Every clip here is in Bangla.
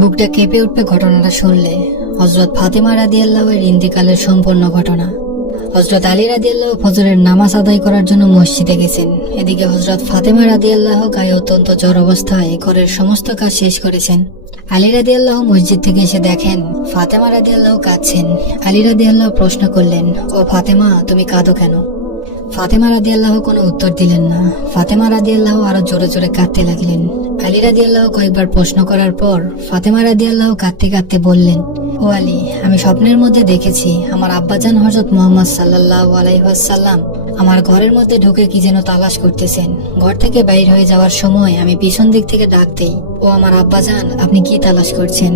বুকটা কেঁপে উঠবে ঘটনাটা শুনলে। হযরত ফাতেমা রাদিয়াল্লাহু এর ইন্তেকালের সম্পূর্ণ ঘটনা। হযরত আলী রাদিয়াল্লাহু ফজরের নামাজ আদায় করার জন্য মসজিদে গেছেন। এদিকে হযরত ফাতেমা রাদিয়াল্লাহু গায়ে অত্যন্ত জ্বর অবস্থায় ঘরের সমস্ত কাজ শেষ করেছেন। আলী রাদিয়াল্লাহু মসজিদ থেকে এসে দেখেন ফাতেমা রাদিয়াল্লাহু কাঁদছেন। আলী রাদিয়াল্লাহু প্রশ্ন করলেন, ও ফাতেমা, তুমি কাঁদো কেন? ফাতেমা রাদিয়াল্লাহু কোনো উত্তর দিলেন না। ফাতেমা রাদিয়াল্লাহু আরো জোরে জোরে কাঁদতে লাগলেন। আলী রাদিয়াল্লাহু কয়েকবার প্রশ্ন করার পর ফাতেমা রাদিয়াল্লাহু কাঁদতে কাঁদতে বললেন, ও আলী, আমি স্বপ্নের মধ্যে দেখেছি আমার আব্বাজান হযরত মুহাম্মদ সাল্লাল্লাহু আলাইহি ওয়াসাল্লাম আমার ঘরের মধ্যে ঢুকে কি যেন তালাশ করতেছেন। ঘর থেকে বাইর হয়ে যাওয়ার সময় আমি পিছন দিক থেকে ডাক দেই, ও আমার আব্বাজান, আপনি কি তালাশ করছেন?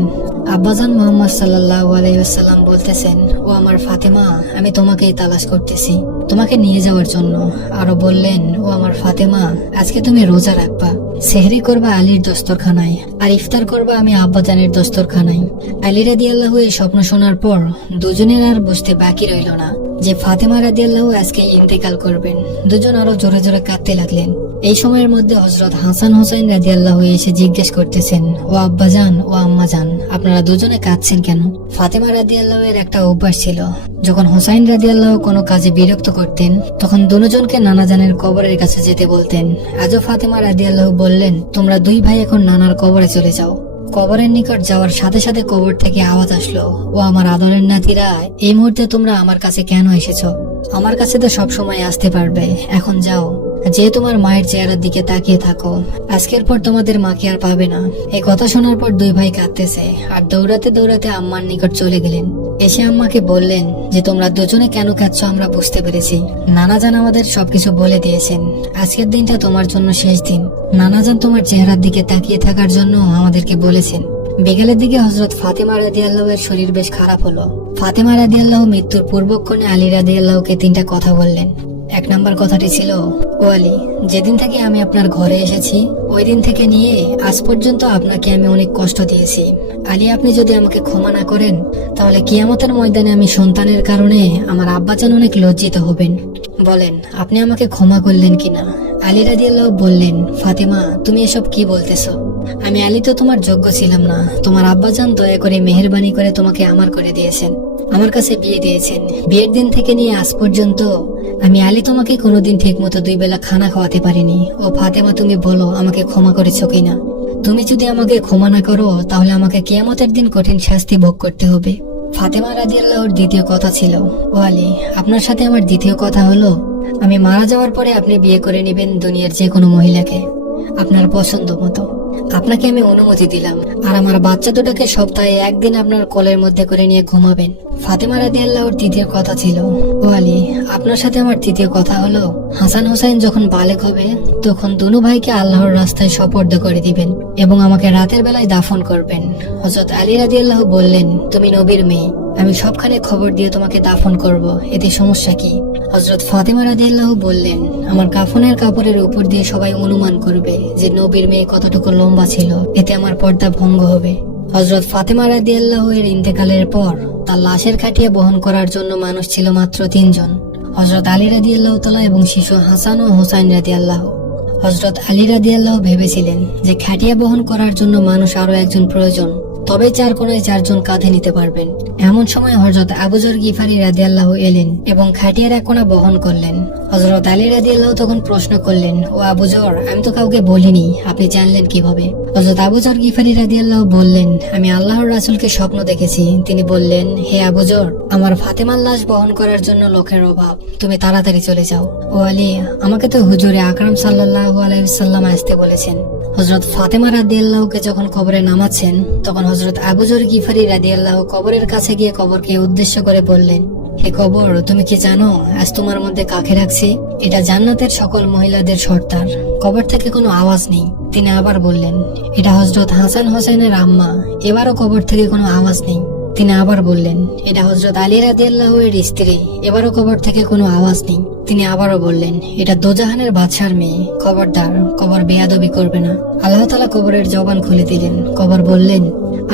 আব্বাজান মুহাম্মদ সাল্লাল্লাহু আলাইহি ওয়াসাল্লাম বলতেছেন, ও আমার ফাতেমা, আমি তোমাকেই তালাশ করতেছি, তোমাকে নিয়ে যাওয়ার জন্য। আরো বললেন, ও আমার ফাতেমা, আজকে তুমি রোজা রাখবা, সেহরি করবা আলীর দস্তরখানায়, আর ইফতার করবা আমি আব্বাজানের দস্তরখানায়। আলী রাদিয়াল্লাহু এই স্বপ্ন শোনার পর দুজনের আর বুঝতে বাকি রইল না যে ফাতেমা রাদিয়াল্লাহু আজকে ইন্তেকাল করবেন। দুজন আরো জোরে জোরে কাঁদতে লাগলেন। এই সময়ের মধ্যে হযরত হাসান হোসেন রাদিয়াল্লাহু এসে জিজ্ঞেস করতেছেন, ও আব্বাজান, ও আম্মাজান, আপনারা দুজনে কাঁদছেন কেন? ফাতেমা রাদিয়াল্লাহু এর একটা অভ্যাস ছিল, যখন হোসাইন রাদিয়াল্লাহু কোনো কাজে বিরক্ত করতেন তখন দুজনকে নানাজানের কবরের কাছে যেতে বলতেন। আজও ফাতেমা রাদিয়াল্লাহু বললেন, তোমরা দুই ভাই এখন নানার কবরে চলে যাও। কবরের নিকট যাওয়ার সাথে সাথে কবর থেকে আওয়াজ আসলো, ও আমার আদরের নাতিরা, এই মুহূর্তে তোমরা আমার কাছে কেন এসেছো? আমার কাছে তো সব সময় আসতে পারবে, এখন যাও, যে তোমার মায়ের চেহারার দিকে তাকিয়ে থাকো, আজকের পর তোমাদের মাকে আর পাবে না। এই কথা শোনার পর দুই ভাই কাঁদতেছে আর দৌড়াতে দৌড়াতে আম্মার নিকট চলে গেলেন। এসে আম্মাকে বললেন যে তোমরা দুজনে কেন কাঁদছো আমরা বুঝতে পেরেছি, নানাজান আমাদের সবকিছু বলে দিয়েছেন, আজকের দিনটা তোমার জন্য শেষ দিন। নানাজান তোমার চেহারার দিকে তাকিয়ে থাকার জন্য আমাদেরকে বলেছেন। বিকেলের দিকে হযরত ফাতেমা রাদিয়াল্লাহু এর শরীর বেশ খারাপ হলো। ফাতেমা রাদিয়াল্লাহু মৃত্যুর পূর্বক্ষণে আলী রাদিয়াল্লাহুকে তিনটা কথা বললেন। এক নাম্বার কথাটি ছিল, ও আলী, যেদিন থেকে আমি আপনার ঘরে এসেছি ওই দিন থেকে নিয়ে আজ পর্যন্ত আপনাকে আমি অনেক কষ্ট দিয়েছি। আলী, আপনি যদি আমাকে ক্ষমা না করেন তাহলে কিয়ামতের ময়দানে আমি সন্তানের কারণে আমার আব্বাজান অনেক লজ্জিত হবেন। বলেন আপনি আমাকে ক্ষমা করলেন কিনা? আলী রাদিয়াল্লাহু বললেন, ফাতেমা, তুমি এসব কি বলতেছো? আমি আলী তো তোমার যোগ্য ছিলাম না। তোমার আব্বাজান দয়া করে মেহেরবানি করে তোমাকে আমার করে দিয়েছেন, আমার কাছে বিয়ে দিয়েছেন। বিয়ের দিন থেকে নিয়ে আজ পর্যন্ত আমি আলী তোমাকে কোনোদিন ঠিক মতো দুই বেলা খানা খাওয়াতে পারিনি। ও ফাতেমা, তুমি বলো আমাকে ক্ষমা করেছো কিনা? তুমি যদি আমাকে ক্ষমা না করো তাহলে আমাকে কিয়ামতের দিন কঠিন শাস্তি ভোগ করতে হবে। ফাতেমা রাদিয়াল্লাহুর দ্বিতীয় কথা ছিল, ও আলী, আপনার সাথে আমার দ্বিতীয় কথা হলো, আমি মারা যাওয়ার পরে আপনি বিয়ে করে নেবেন দুনিয়ার যে কোনো মহিলাকে আপনার পছন্দ মতো। আপনাকে আমি অনুমতি দিলাম, আর আমার বাচ্চা দুটাকে সপ্তাহে একদিন আপনার কোলের মধ্যে করে নিয়ে ঘুমাবেন। ফাতেমা রাদিয়াল্লাহুর তৃতীয় কথা ছিল, ও আলী, আপনার সাথে আমার তৃতীয় কথা হলো, হাসান হোসেন যখন বালেক হবে তখন দুনু ভাইকে আল্লাহর রাস্তায় সোপর্দ করে দিবেন এবং আমাকে রাতের বেলায় দাফন করবেন। হযরত আলী রাদিয়াল্লাহু বললেন, তুমি নবীর মেয়ে, আমি সবখানে খবর দিয়ে তোমাকে দাফন করব, এতে সমস্যা কি? হযরত ফাতেমা রাদিয়াল্লাহু বললেন, আমার কাফনের কাপড়ের উপর দিয়ে সবাই অনুমান করবে যে নবীর মেয়ে কতটুকু লম্বা ছিল, এতে আমার পর্দা ভঙ্গ হবে। হযরত ফাতেমা রাদিয়াল্লাহু এর ইন্তেকালের পর তার লাশের খাটিয়া বহন করার জন্য মানুষ ছিল মাত্র 3 জন, হযরত আলী রাদিয়াল্লাহু তাআলা এবং শিশু হাসান ও হোসাইন রাদিয়াল্লাহু। হযরত আলী রাদিয়াল্লাহু ভেবেছিলেন যে খাটিয়া বহন করার জন্য মানুষ আরো একজন প্রয়োজন, তবে 4 কোণায় 4 জন কাঁধে নিতে পারবেন। এমন সময় হযরত আবু যর গিফারি রাদিয়াল্লাহু এলেন এবং খাটিয়ার এক কোণা বহন করলেন। হযরত আলী রাদিয়াল্লাহু তখন প্রশ্ন করলেন, ও আবু যর, আমি তো কাউকে বলিনি, আপনি জানলেন কিভাবে? হযরত আবু যর গিফারি রাদিয়াল্লাহু বললেন, আমি আল্লাহর রাসূলকে স্বপ্ন দেখেছি, তিনি বললেন, হে আবু যর, আমার ফাতেমার লাশ বহন করার জন্য লোকের অভাব, তুমি তাড়াতাড়ি চলে যাও। ও আলী, আমাকে তো হুজুরে আকরাম সাল্লাল্লাহু আলাইহি ওয়াসাল্লাম আসতে বলেছেন। হযরত ফাতেমা রাদিয়াল্লাহুকে যখন কবরে নামাচ্ছেন তখন হযরত আবু যর গিফারি রাদিয়াল্লাহু কবরের কাছে গিয়ে কবরকে উদ্দেশ্য করে বললেন, হে কবর, তুমি কি জানো আজ তোমার মধ্যে কাকে রাখছি? এটা জান্নাতের সকল মহিলাদের সর্দার। কবর থেকে কোনো আওয়াজ নেই। তিনি আবার বললেন, এটা হযরত হাসান হোসেনের আম্মা। এবারও কবর থেকে কোনো আওয়াজ নেই। তিনি আবার বললেন, এটা হযরত আলী রাদিয়াল্লাহু এর স্ত্রী। এবারও কবর থেকে কোনো আওয়াজ নেই। তিনি আবারও বললেন, এটা দোজাহানের বাদশার মেয়ে। খবরদার, কবর বেয়াদবি করবে না। আল্লাহ তাআলা কবরের জবান খুলে দিলেন। কবর বললেন,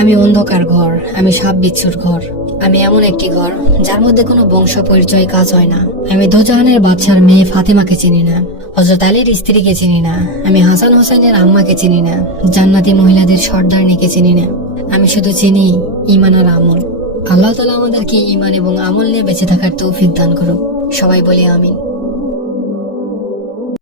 আমি অন্ধকার ঘর, আমি সাপ বিচ্ছুর ঘর, আমি এমন একটি ঘর যার মধ্যে কোনো বংশ পরিচয় কাজ হয় না। আমি দোজাহানের বাদশার মেয়ে ফাতেমাকে চিনি না। হযরত আলীর স্ত্রীকে চিনি না, আমি হাসান হোসেনের আম্মাকে চিনি না, জান্নাতি মহিলাদের সর্দারনিকে চিনি না। আমি শুধু চিনি ঈমান আর আমল। আল্লাহ তাআলা আমাদেরকে ঈমান এবং আমল নিয়ে বেঁচে থাকার তৌফিক দান করুন। সবাই বলি আমিন।